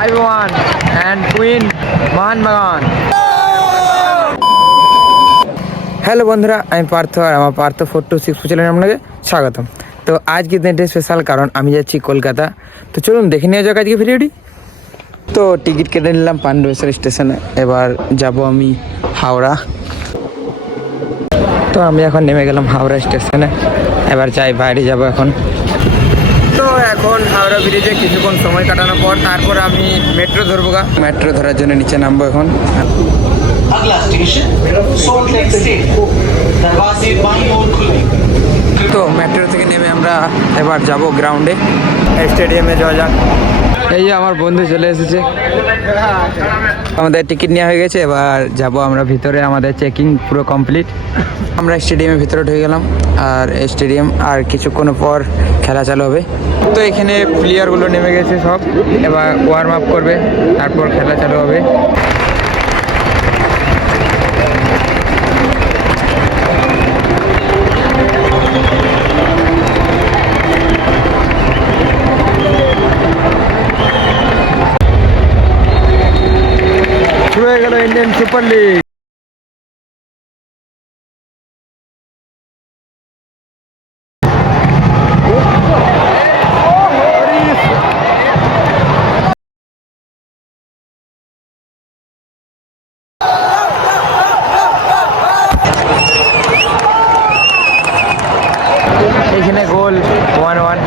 5-1 and win Mohun Bagan. Hello বন্ধুরা, আমি পার্থ আর আমার পার্থ 426 চ্যানেলে আপনাকে স্বাগতম। তো আজকে দিনটা স্পেশাল, কারণ আমি যাচ্ছি কলকাতা। তো চলুন দেখে নেওয়া যাক আজকে ভিডিওটি। তো টিকিট কেটে নিলাম পান্ডবেশ্বর স্টেশনে, এবার যাব আমি হাওড়া। তো আমি এখন নেমে গেলাম হাওড়া স্টেশনে, এবার যাই বাইরে যাব এখন। তো এখন হাওড়া ব্রিজে কিছুক্ষণ সময় কাটানোর পর তারপর আমি মেট্রো ধরবো। মেট্রো ধরার জন্য নিচে নামবো এখন। अगला स्टेशन सॉल्ट लेक स्टेशन दरवाजे बाईं ओर खुलेंगे। তো মেট্রো থেকে নেমে আমরা এবার যাব গ্রাউন্ডে, স্টেডিয়ামে যাওয়া যাক। এই যে আমার বন্ধু চলে এসেছে, আমাদের টিকিট নেওয়া হয়ে গেছে, এবার যাব আমরা ভিতরে। আমাদের চেকিং পুরো কমপ্লিট। আমরা স্টেডিয়ামের ভিতরে ঢুকে গেলাম, আর স্টেডিয়াম আর কিছুক্ষণ পর খেলা চালু হবে। তো এখানে প্লেয়ারগুলো নেমে গেছে সব, এবার ওয়ার্ম আপ করবে, তারপর খেলা চালু হবে। শুরু হয়ে গেল ইন্ডিয়ান সুপার লিগ। এখানে গোল 1-1।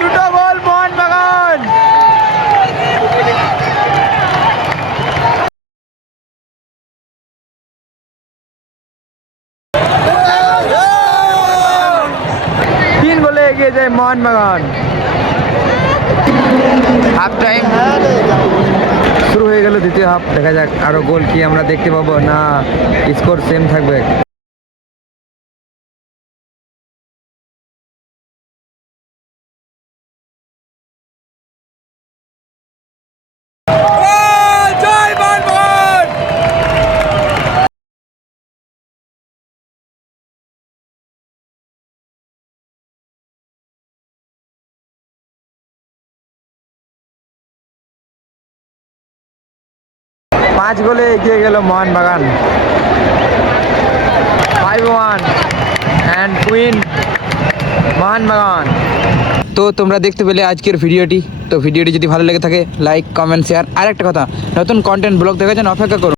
দুটো গোল মোহনবাগান। তিন গোলে এগিয়ে যায় মোহনবাগান। হাফ টাইম শুরু হয়ে গেল, দ্বিতীয় হাফ। দেখা যাক আরো গোল কি আমরা দেখতে পাবো, না স্কোর সেম থাকবে। পাঁচ গোলে এগিয়ে গেল মোহনবাগান। 5-1 and win Mohun Bagan. তো তোমরা দেখতে পেলে আজকের ভিডিওটি। তো ভিডিওটি যদি ভালো লেগে থাকে লাইক, কমেন্ট, শেয়ার। আর একটা কথা, নতুন কন্টেন্ট ব্লগ দেখার জন্য অপেক্ষা করুন।